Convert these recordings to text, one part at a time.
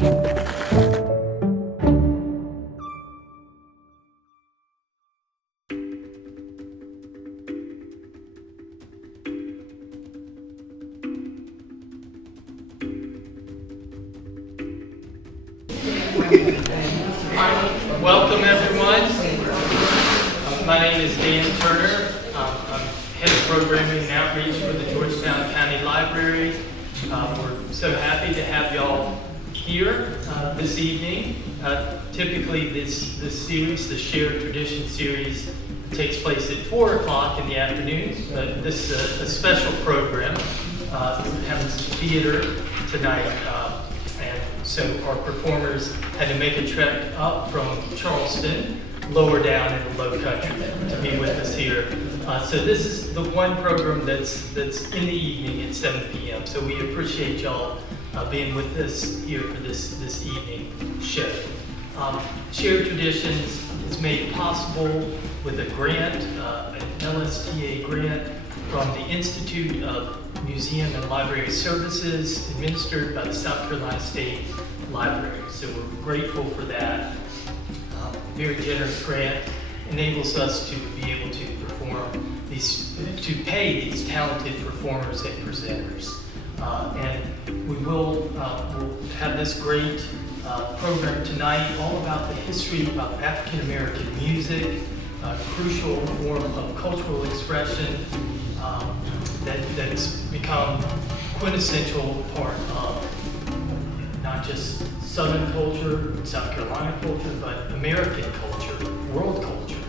Welcome everyone. My name is Dan Turner. I'm head of programming and outreach for the Georgetown County Library. We're so happy to have y'all here this evening. Typically this series, the Shared Tradition series, takes place at 4 o'clock in the afternoon, but this is a special program. We have this theater tonight. So our performers had to make a trek up from Charleston, lower down in the low country to be with us here. So this is the one program that's in the evening at 7 p.m. So we appreciate y'all being with us here for this evening show. Shared Traditions is made possible with a grant, an LSTA grant from the Institute of Museum and Library Services, administered by the South Carolina State Library. So we're grateful for that. Very generous grant enables us to be able to perform to pay these talented performers and presenters. And we'll have this great program tonight all about the history of African American music, a crucial form of cultural expression that's become quintessential part of not just Southern culture, South Carolina culture, but American culture, world culture,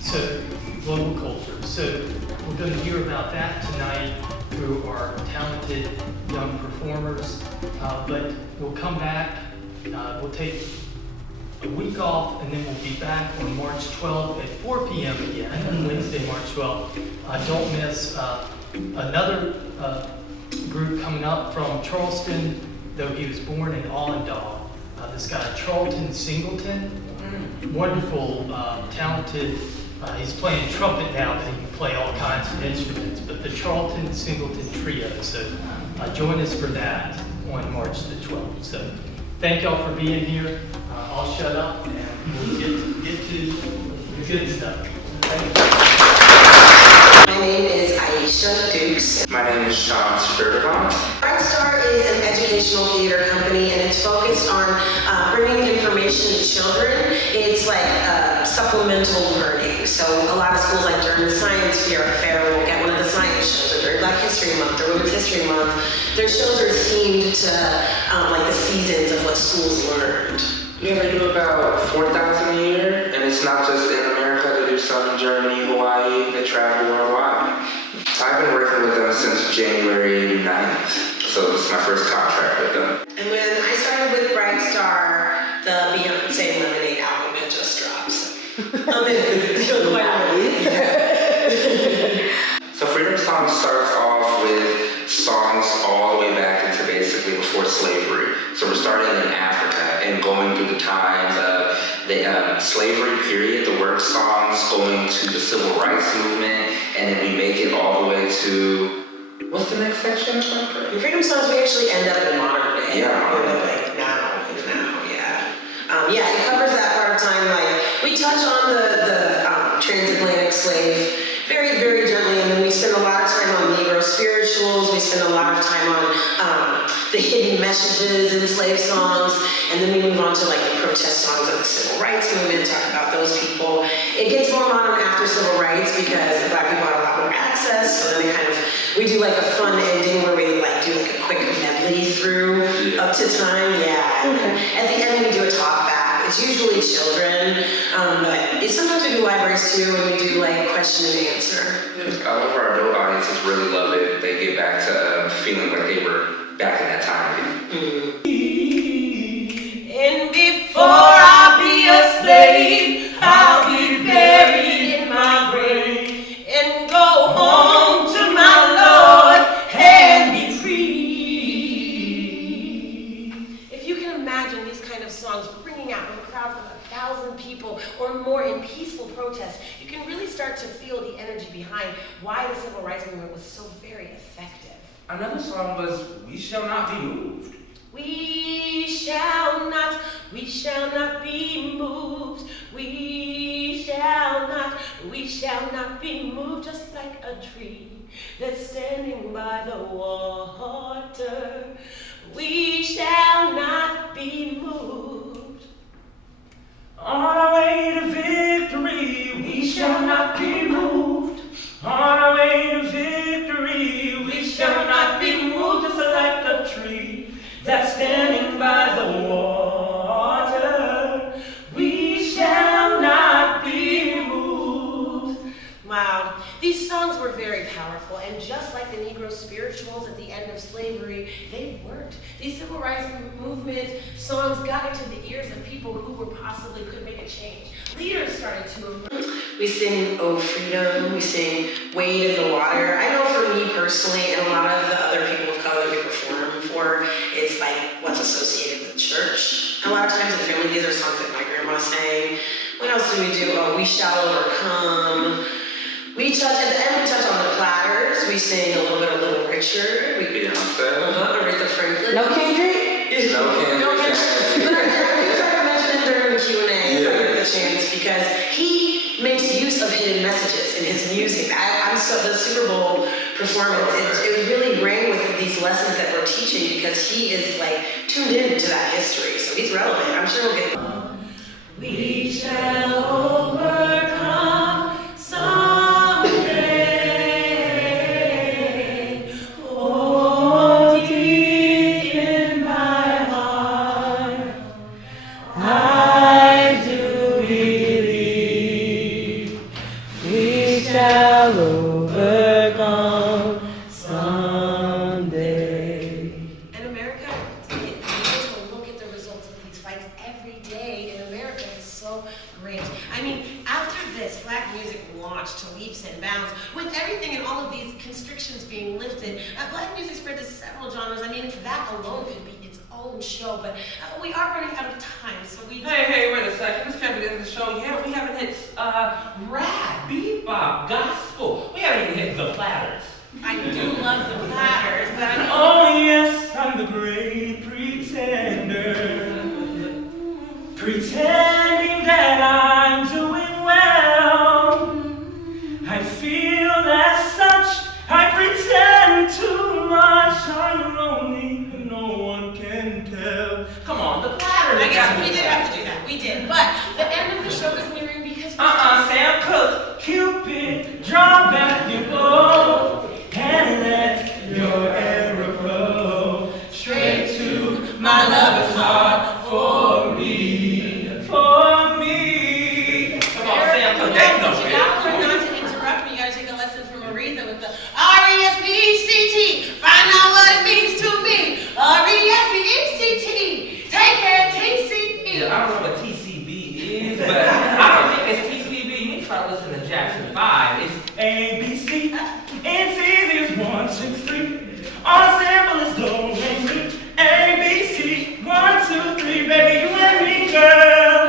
so global culture. So we're going to hear about that tonight through our talented young performers, but we'll come back, we'll take a week off, and then we'll be back on March 12th at 4 p.m. again, Wednesday, March 12th. Don't miss another group coming up from Charleston, though he was born in Allendale. This guy, Charlton Singleton, wonderful, talented, he's playing trumpet now, but he can play all kinds of instruments, but the Charlton Singleton Trio. So join us for that on March the 12th. So thank y'all for being here. I'll shut up and we'll get to the good stuff. Thank you. My name is Aisha Dukes. My name is Sean Spiriton. Bright Star is an educational theater company, and it's focused on bringing information to children. It's like supplemental learning. So a lot of schools, like during the science fair, will get one of the science shows, or during Black History Month or Women's History Month. Their shows are themed to like the seasons of what schools learned. Yeah, they do about 4,000 a year, and it's not just in America. They do some in Germany, Hawaii. They travel worldwide. I've been working with them since January 9th, so this is my first contract with them. And when I started with Bright Star, the Beyonce Lemonade album had just dropped. So Freedom Song starts off with songs all the way back into basically before slavery. So we're starting in Africa and going through the times of the slavery period, the work songs, going to the civil rights movement, and then we make it all the way to, what's the next section? In Freedom Songs, we actually end up in modern day. Yeah, modern day. Like now, yeah. Yeah, it covers that part of time. Like, we touch on the transatlantic slave very, very gently, and then we spend a lot of time on Negro spirituals. We spend a lot of time on the hidden messages in slave songs, and then we move on to like the protest songs of the civil rights movement, talk about those people. It gets more modern after civil rights because Black people had a lot more access, so then we do like a fun ending where we like do like a quick medley through up to time, yeah. At the end we do a talk back. It's usually children, but sometimes we do libraries too, and we do like question and answer. A lot of our adult audiences really love it. They get back to feeling like they were back in that time again. And before I be a slave, I'll be buried in my grave and go home to my Lord and be free. If you can imagine these kind of songs ringing out in crowds of 1,000 people or more in peaceful protest, you can really start to feel the energy behind why the civil rights movement was so very effective. Another song was We Shall Not Be Moved. We shall not be moved. We shall not be moved, just like a tree that's standing by the water. We shall not be moved. On our way to victory, we shall not be moved. On our way to victory, we shall not be moved, just like a tree that's standing by the water. We shall not be moved. Wow, these songs were very powerful, and just like the Negro spirituals at the end of slavery, they worked. These civil rights movement songs got into the ears of people who were possibly could make a change. Leaders started to emerge. We sing "Oh Freedom," we sing "Wade in the Water." I know for me personally, and a lot of the other people of color we perform for, it's like what's associated with church. A lot of times in family, these are songs that my grandma sang. What else do we do? Oh, "We Shall Overcome." We touch, at the end we touch on the Platters. We sing a little bit of Little Richard. Aretha Franklin. No Kendrick? No Kendrick. But I try to mention him during the Q&A if I get the chance, because he makes use of hidden messages in his music. The Super Bowl performance, it really rang with these lessons that we're teaching, because he is like tuned in to that history. So he's relevant. I'm sure we'll get. We shall overcome someday. Oh, deep in my heart, I do believe we shall overcome someday. And America is able to look at the results of these fights every day in America. It's so great. I mean, after this, black music launched to leaps and bounds. With everything and all of these constrictions being lifted, black music spread to several genres. I mean, that alone could be its own show, but we are running out of time, so we... Hey, wait a second. This can't be the end of the show yet. We haven't hit rap, bebop, gospel. We haven't even hit the Platters. I do love the Platters, but I mean... Oh yes, I'm the great pretender. Pretending that I'm doing well. I feel as such, I pretend too much. I'm lonely, no one can tell. Come on, the Platters. I guess we did have to do that. We did. But the end of the show is nearing because Sam Cooke, Cupid, draw back your bow and let your arrow go straight to my lover's heart for me. For me. Come on, Sam Cooke. They know you gotta learn not to interrupt me. You gotta take a lesson from Aretha with the R-E-S-P-E-C-T. Find out what it means to me. R-E-S-P-E-C-T. Take care, TCB. Yeah, I don't know what TCB is, but I don't think it's TCB. You need to start listening to Jackson 5. It's A, B, C. It's easy as 1, 2, 3. Ensemble is do, re, mi. A, B, C. 1, 2, 3. Baby, you and me, girl.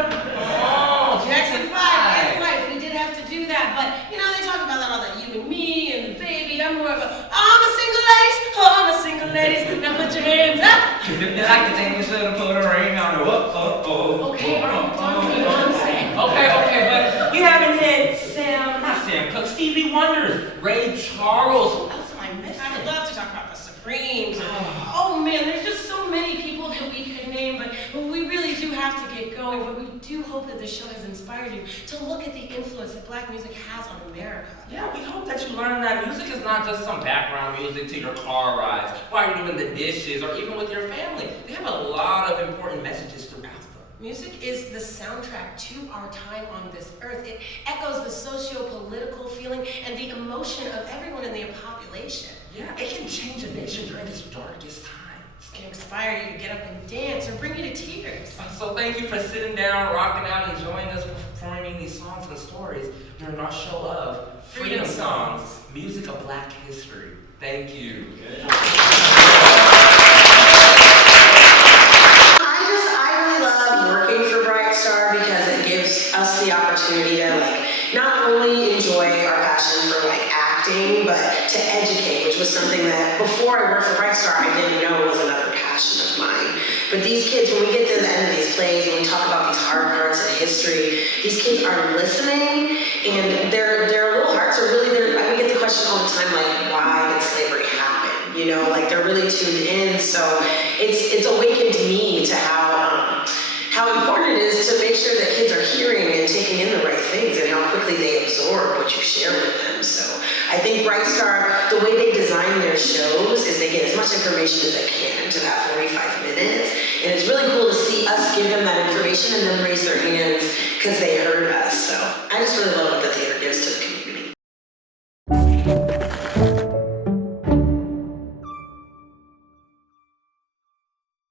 Oh, Jackson 5, yes, right. We did have to do that, but you know, they talk about that all that you and me and the baby. I'm more of a, I'm a single ladies. Oh, I'm a single ladies. Now put your hands up. If you like the thing, you should have put a ring on it. Okay, don't Beyonce. Okay, but we haven't hit not Sam Cooke, Stevie Wonder, Ray Charles. Who else am I missing? I would love to talk about the Supremes. Oh man, there's just so many people that we could name, but we really do have to get going. But we do hope that this show has inspired you to look at the influence that black music has on America. Yeah, we hope that you learn that music is not just some background music to your car rides, while you're doing the dishes, or even with your family. They have a lot of important messages throughout them. Music is the soundtrack to our time on this earth. It echoes the socio-political feeling and the emotion of everyone in the population. Yeah, it can change a nation during its darkest times. It can inspire you to get up and dance or bring you to tears. So thank you for sitting down, rocking out, and joining us performing these songs and stories during our show of Freedom Songs, Music of Black History. Thank you. Us the opportunity to not only enjoy our passion for acting, but to educate, which was something that before I worked for Bright Star, I didn't know was another passion of mine. But these kids, when we get to the end of these plays and we talk about these hard parts of history, these kids are listening, and their little hearts are really there. We get the question all the time, like, why did slavery happen? You know, like they're really tuned in. So it's awakened me to how important it is to make sure that kids are hearing and taking in the right things and how quickly they absorb what you share with them. So I think Bright Star, the way they design their shows is they get as much information as they can into that 45 minutes. And it's really cool to see us give them that information and then raise their hands because they heard us. So I just really love what the theater gives to the community.